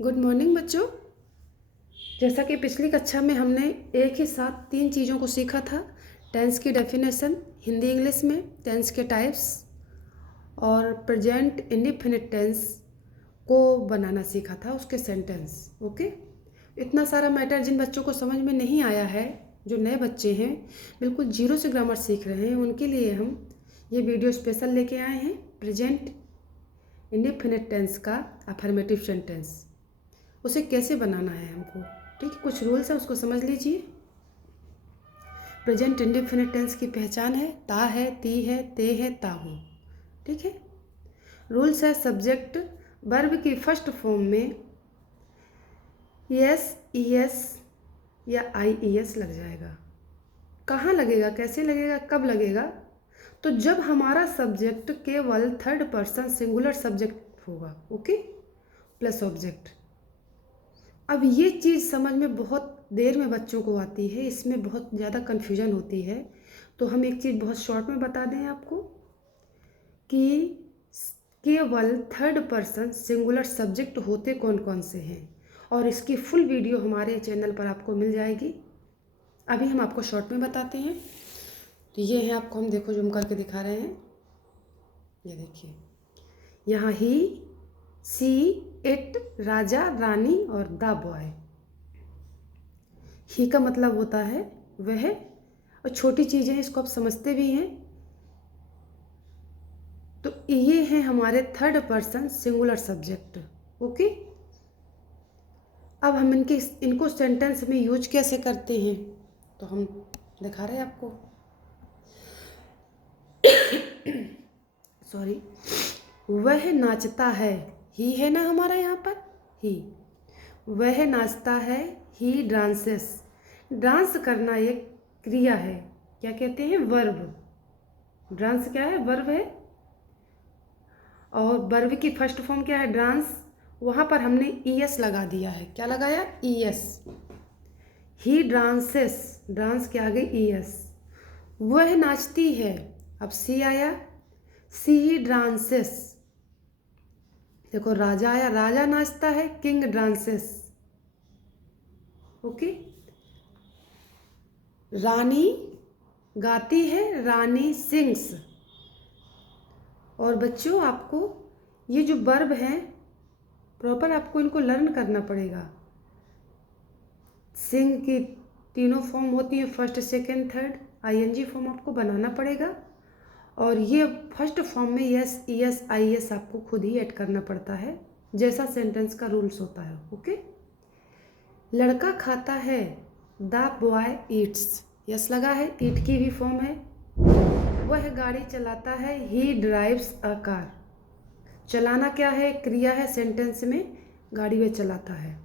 Good morning बच्चों। जैसा कि पिछली कक्षा में हमने एक ही साथ 3 चीज़ों को सीखा था। टेंस की डेफिनेशन हिंदी इंग्लिश में, टेंस के टाइप्स और प्रेजेंट इंडेफिनिट टेंस को बनाना सीखा था, उसके सेंटेंस। ओके, इतना सारा मैटर जिन बच्चों को समझ में नहीं आया है, जो नए बच्चे हैं, बिल्कुल जीरो से ग्रामर सीख रहे हैं, उनके लिए हम ये वीडियो स्पेशल लेके आए हैं। प्रेजेंट इंडेफिनिट टेंस का अफर्मेटिव सेंटेंस, उसे कैसे बनाना है हमको, ठीक है। कुछ रूल्स है, उसको समझ लीजिए। प्रेजेंट इंडेफिनिट टेंस की पहचान है ता है, ती है, ते है, ता हूँ, ठीक है। रूल्स है, सब्जेक्ट वर्ब की फर्स्ट फॉर्म में एस ई एस या आई ई एस लग जाएगा। कहाँ लगेगा, कैसे लगेगा, कब लगेगा? तो जब हमारा सब्जेक्ट केवल थर्ड पर्सन सिंगुलर सब्जेक्ट होगा, ओके, प्लस ऑब्जेक्ट। अब ये चीज़ समझ में बहुत देर में बच्चों को आती है, इसमें बहुत ज़्यादा कन्फ्यूजन होती है। तो हम एक चीज़ बहुत शॉर्ट में बता दें आपको कि केवल थर्ड पर्सन सिंगुलर सब्जेक्ट होते कौन कौन से हैं, और इसकी फुल वीडियो हमारे चैनल पर आपको मिल जाएगी। अभी हम आपको शॉर्ट में बताते हैं। तो ये है, आपको हम देखो जूम करके दिखा रहे हैं, ये देखिए यहाँ ही, सी, इट, राजा, रानी और द बॉय। ही का मतलब होता है वह, और छोटी चीज़ें इसको आप समझते भी हैं। तो ये हैं हमारे third person singular subject, okay. अब हम इनको सेंटेंस में यूज कैसे करते हैं, तो हम दिखा रहे हैं आपको। सॉरी, वह नाचता है, ही है ना हमारा यहाँ पर, ही। वह नाचता है, ही डांसेस। डांस करना एक क्रिया है, क्या कहते हैं, वर्ब। डांस क्या है, वर्ब है। और वर्ब की फर्स्ट फॉर्म क्या है, डांस। वहाँ पर हमने ई एस लगा दिया है, क्या लगाया, ई एस। ही डांसेस, डांस के आगे ई एस। वह नाचती है, अब सी आया, सी डांसेस। देखो राजा आया, राजा नाचता है, किंग डांसेस, ओके। रानी गाती है, रानी सिंग्स। और बच्चों आपको ये जो वर्ब हैं प्रॉपर आपको इनको लर्न करना पड़ेगा। सिंग की तीनों फॉर्म होती है, first, second, third. ING form आपको बनाना पड़ेगा, और ये फर्स्ट फॉर्म में S, E S, I S आपको खुद ही ऐड करना पड़ता है, जैसा सेंटेंस का रूल्स होता है, ओके। लड़का खाता है, द बॉय ईट्स, यस लगा है, ईट की भी फॉर्म है। वह गाड़ी चलाता है, ही ड्राइव्स अ कार। चलाना क्या है, क्रिया है, सेंटेंस में गाड़ी वह चलाता है।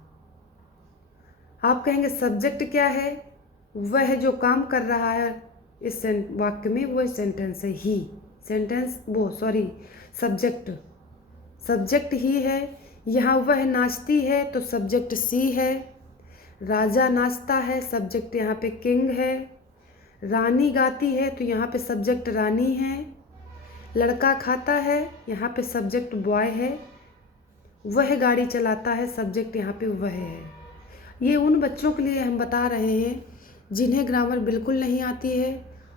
आप कहेंगे सब्जेक्ट क्या है, वह जो काम कर रहा है इस वाक्य में, वो सेंटेंस है ही। सेंटेंस वो सॉरी सब्जेक्ट, सब्जेक्ट ही है। यहाँ वह नाचती है तो सब्जेक्ट सी है। राजा नाचता है, सब्जेक्ट यहाँ पे किंग है। रानी गाती है तो यहाँ पे सब्जेक्ट रानी है। लड़का खाता है, यहाँ पे सब्जेक्ट बॉय है। वह गाड़ी चलाता है, सब्जेक्ट यहाँ पे वह है। ये उन बच्चों के लिए हम बता रहे हैं जिन्हें ग्रामर बिल्कुल नहीं आती है,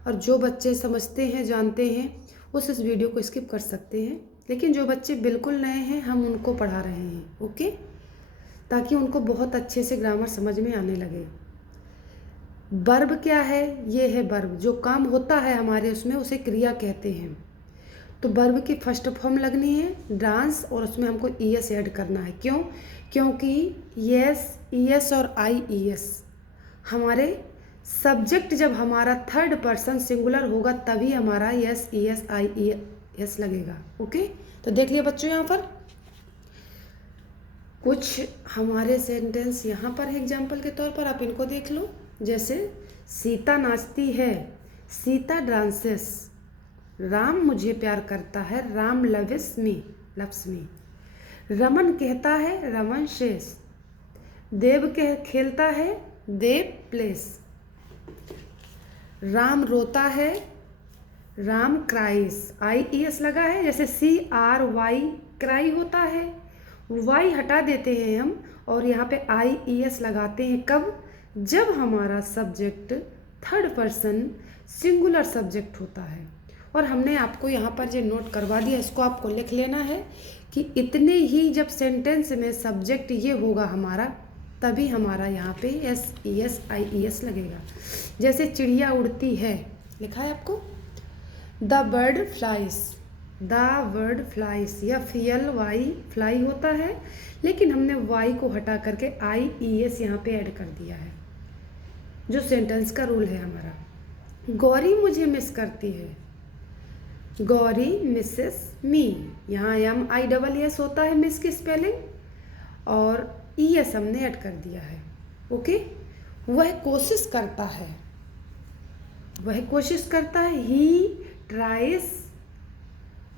और जो बच्चे समझते हैं, जानते हैं, उस इस वीडियो को स्किप कर सकते हैं। लेकिन जो बच्चे बिल्कुल नए हैं, हम उनको पढ़ा रहे हैं, ओके, ताकि उनको बहुत अच्छे से ग्रामर समझ में आने लगे। वर्ब क्या है, ये है वर्ब, जो काम होता है हमारे उसमें, उसे क्रिया कहते हैं। तो वर्ब की फर्स्ट फॉर्म लगनी है डांस, और उसमें हमको ई एस ऐड करना है। क्यों? क्योंकि यस, ई एस और आई ई एस हमारे सब्जेक्ट जब हमारा थर्ड पर्सन सिंगुलर होगा तभी हमारा यस, ई एस, आई ई एस लगेगा, ओके। तो देख लिया बच्चों, यहाँ पर कुछ हमारे सेंटेंस यहाँ पर एग्जाम्पल के तौर पर आप इनको देख लो। जैसे सीता नाचती है, सीता डांसेस। राम मुझे प्यार करता है, Ram loves me, loves me. Raman कहता है, रमन शेष। देव खेलता है, देव प्लेस। राम रोता है, राम क्राइस, आई ई एस लगा है। जैसे सी आर वाई, क्राई होता है, वाई हटा देते हैं हम और यहाँ पे IES लगाते हैं। कब? जब हमारा subject third person singular subject होता है। और हमने आपको यहाँ पर जो नोट करवा दिया, इसको आपको लिख लेना है कि इतने ही जब सेंटेंस में सब्जेक्ट ये होगा हमारा, तभी हमारा यहाँ पे SES IES लगेगा। जैसे चिड़िया उड़ती है, लिखा है आपको the bird flies, the bird flies, या FLY फ्लाई होता है, लेकिन हमने वाई को हटा करके IES यहाँ पे ऐड कर दिया है, जो सेंटेंस का रूल है हमारा। गौरी मुझे मिस करती है, गौरी मिसेस मी, यहाँ MISS होता है मिस की स्पेलिंग, और ES हमने ऐड कर दिया है। ओके, वह कोशिश करता है, वह कोशिश करता है, ही ट्राइज,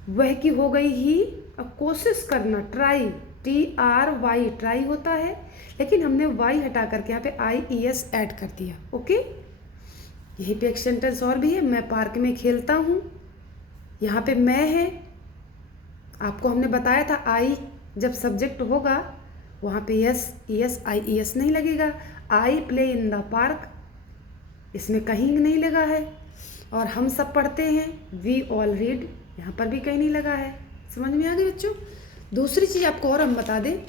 वह की हो गई ही। अब कोशिश करना, ट्राई, TRY ट्राई होता है, लेकिन हमने वाई हटा करके यहाँ पे IES ऐड कर दिया। ओके, यहीं पे एक सेंटेंस और भी है, मैं पार्क में खेलता हूँ, यहाँ पे मैं है, आपको हमने बताया था आई जब सब्जेक्ट होगा वहाँ पे SES IES नहीं लगेगा। I play in the park, इसमें कहीं नहीं लगा है। और हम सब पढ़ते हैं, वी ऑल रीड, यहाँ पर भी कहीं नहीं लगा है। समझ में आ गई बच्चों? दूसरी चीज़ आपको और हम बता दें,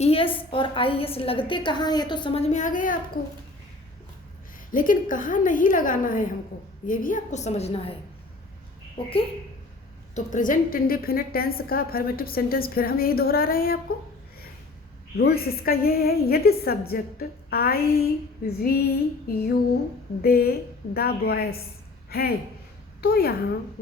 ES और IES लगते कहाँ हैं, ये तो समझ में आ गया आपको, लेकिन कहाँ नहीं लगाना है हमको, ये भी आपको समझना है। ओके, तो प्रेजेंट इंडेफिनिट टेंस का अफर्मेटिव सेंटेंस फिर हम यही दोहरा रहे हैं आपको। रूल्स इसका ये है, यदि subject I, we, you, they, the boys हैं, तो यहाँ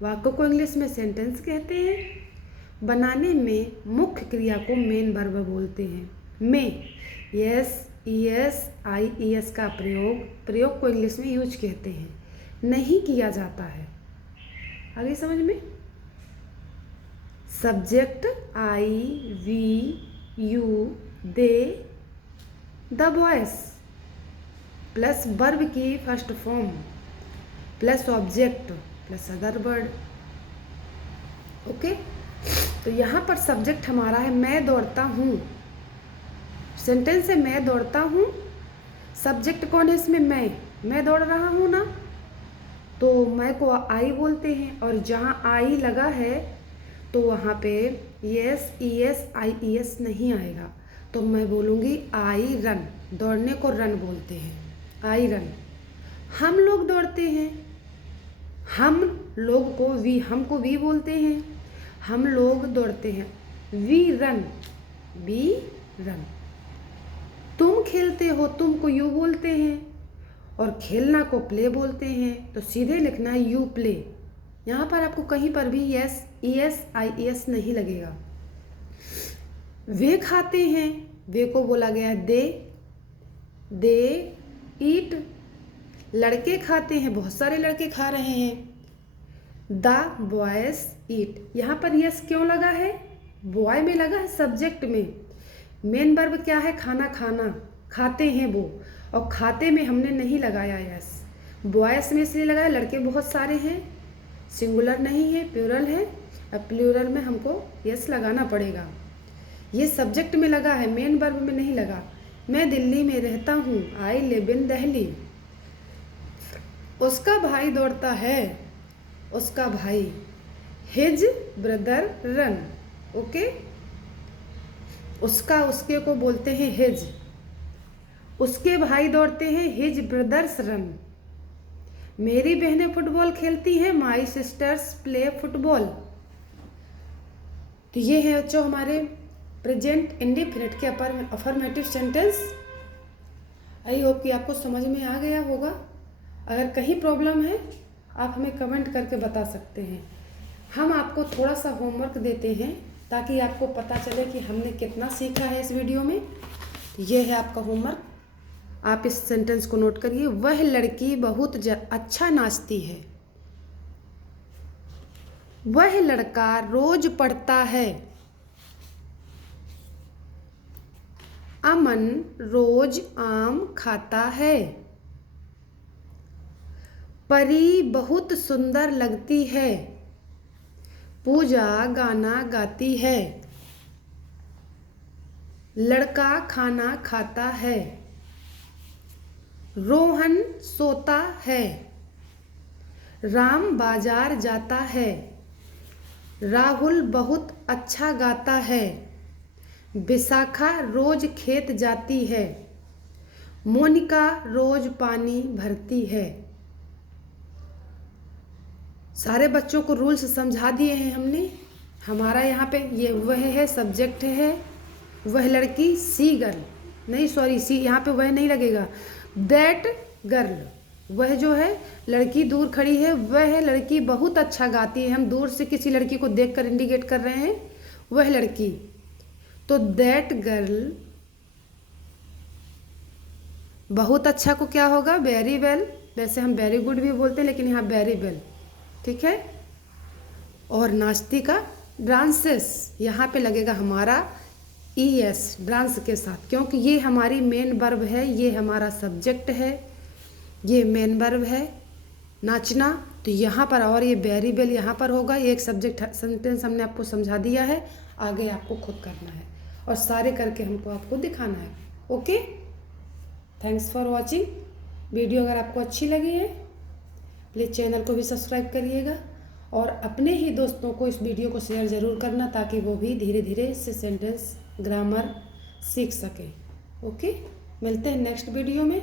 वाक्य को इंग्लिश में सेंटेंस कहते हैं। बनाने में मुख्य क्रिया को मेन वर्ब बोलते हैं। में SES IES का प्रयोग को इंग्लिश में यूज कहते हैं, नहीं किया जाता है। आगे समझ में? Subject I, we, you, they, the boys plus verb की first form plus object plus other word. Okay, तो यहाँ पर सब्जेक्ट हमारा है मैं दौड़ता हूँ, सेंटेंस है मैं दौड़ता हूँ, सब्जेक्ट कौन है इसमें? मैं दौड़ रहा हूँ ना, तो मैं को आई बोलते हैं, और जहाँ आई लगा है तो वहाँ पे SES IES नहीं आएगा, तो मैं बोलूँगी आई रन, दौड़ने को रन बोलते हैं, आई रन। हम लोग दौड़ते हैं, हम लोग को हमको वी बोलते हैं, हम लोग दौड़ते हैं, वी रन, तुम खेलते हो, तुमको यू बोलते हैं, और खेलना को प्ले बोलते हैं, तो सीधे लिखना है यू प्ले। यहाँ पर आपको कहीं पर भी SES IES नहीं लगेगा। वे खाते हैं, वे को बोला गया है दे ईट, लड़के खाते हैं, बहुत सारे लड़के खा रहे हैं, द बॉयज ईट। यहाँ पर यस क्यों लगा है? बॉय में लगा है, सब्जेक्ट में। मेन वर्ब क्या है? खाना, खाते हैं वो, और खाते में हमने नहीं लगाया यस। बॉयज में इसलिए लगाया, लड़के बहुत सारे हैं, सिंगुलर नहीं है, प्लूरल है, अब प्लूरल में हमको यस लगाना पड़ेगा। ये सब्जेक्ट में लगा है, मेन वर्ब में नहीं लगा। मैं दिल्ली में रहता हूँ, आई लिव इन दिल्ली। उसका भाई दौड़ता है, उसका भाई, हिज ब्रदर रन। ओके, उसका उसके को बोलते हैं हिज, उसके भाई दौड़ते हैं, हिज ब्रदर्स रन। मेरी बहनें फुटबॉल खेलती हैं, माई सिस्टर्स प्ले फुटबॉल। तो ये है बच्चों हमारे प्रेजेंट इंडेफिनिट के अफर्मेटिव सेंटेंस। आई होप कि आपको समझ में आ गया होगा। अगर कहीं प्रॉब्लम है आप हमें कमेंट करके बता सकते हैं। हम आपको थोड़ा सा होमवर्क देते हैं ताकि आपको पता चले कि हमने कितना सीखा है इस वीडियो में। ये है आपका होमवर्क, आप इस सेंटेंस को नोट करिए। वह लड़की बहुत अच्छा नाचती है, वह लड़का रोज पढ़ता है, अमन रोज आम खाता है, परी बहुत सुंदर लगती है, पूजा गाना गाती है। लड़का खाना खाता है। रोहन सोता है। राम बाजार जाता है। राहुल बहुत अच्छा गाता है। विशाखा रोज खेत जाती है। मोनिका रोज पानी भरती है। सारे बच्चों को रूल्स समझा दिए हैं हमने। हमारा यहाँ पे ये वह है, सब्जेक्ट है वह लड़की, सी गर्ल नहीं, सॉरी सी यहाँ पे वह नहीं लगेगा, दैट गर्ल, वह जो है लड़की दूर खड़ी है, वह लड़की बहुत अच्छा गाती है। हम दूर से किसी लड़की को देखकर इंडिकेट कर रहे हैं, वह लड़की। तो दैट गर्ल, बहुत अच्छा को क्या होगा, वेरी वेल। वैसे हम वेरी गुड भी बोलते हैं, लेकिन यहाँ वेरी वेल, ठीक है। और नाचती का डांसेस, यहाँ पे लगेगा हमारा ES डांस के साथ, क्योंकि ये हमारी मेन वर्ब है, ये हमारा सब्जेक्ट है, ये मेन वर्ब है नाचना। तो यहाँ पर, और ये वेरी वेल यहाँ पर होगा। ये एक सब्जेक्ट सेंटेंस हमने आपको समझा दिया है, आगे आपको खुद करना है और सारे करके हमको आपको दिखाना है। Okay, thanks for watching. Video अगर आपको अच्छी लगी है प्लीज़ चैनल को भी सब्सक्राइब करिएगा और अपने ही दोस्तों को इस वीडियो को शेयर ज़रूर करना, ताकि वो भी धीरे धीरे इससे सेंटेंस ग्रामर सीख सके। ओके, मिलते हैं नेक्स्ट वीडियो में।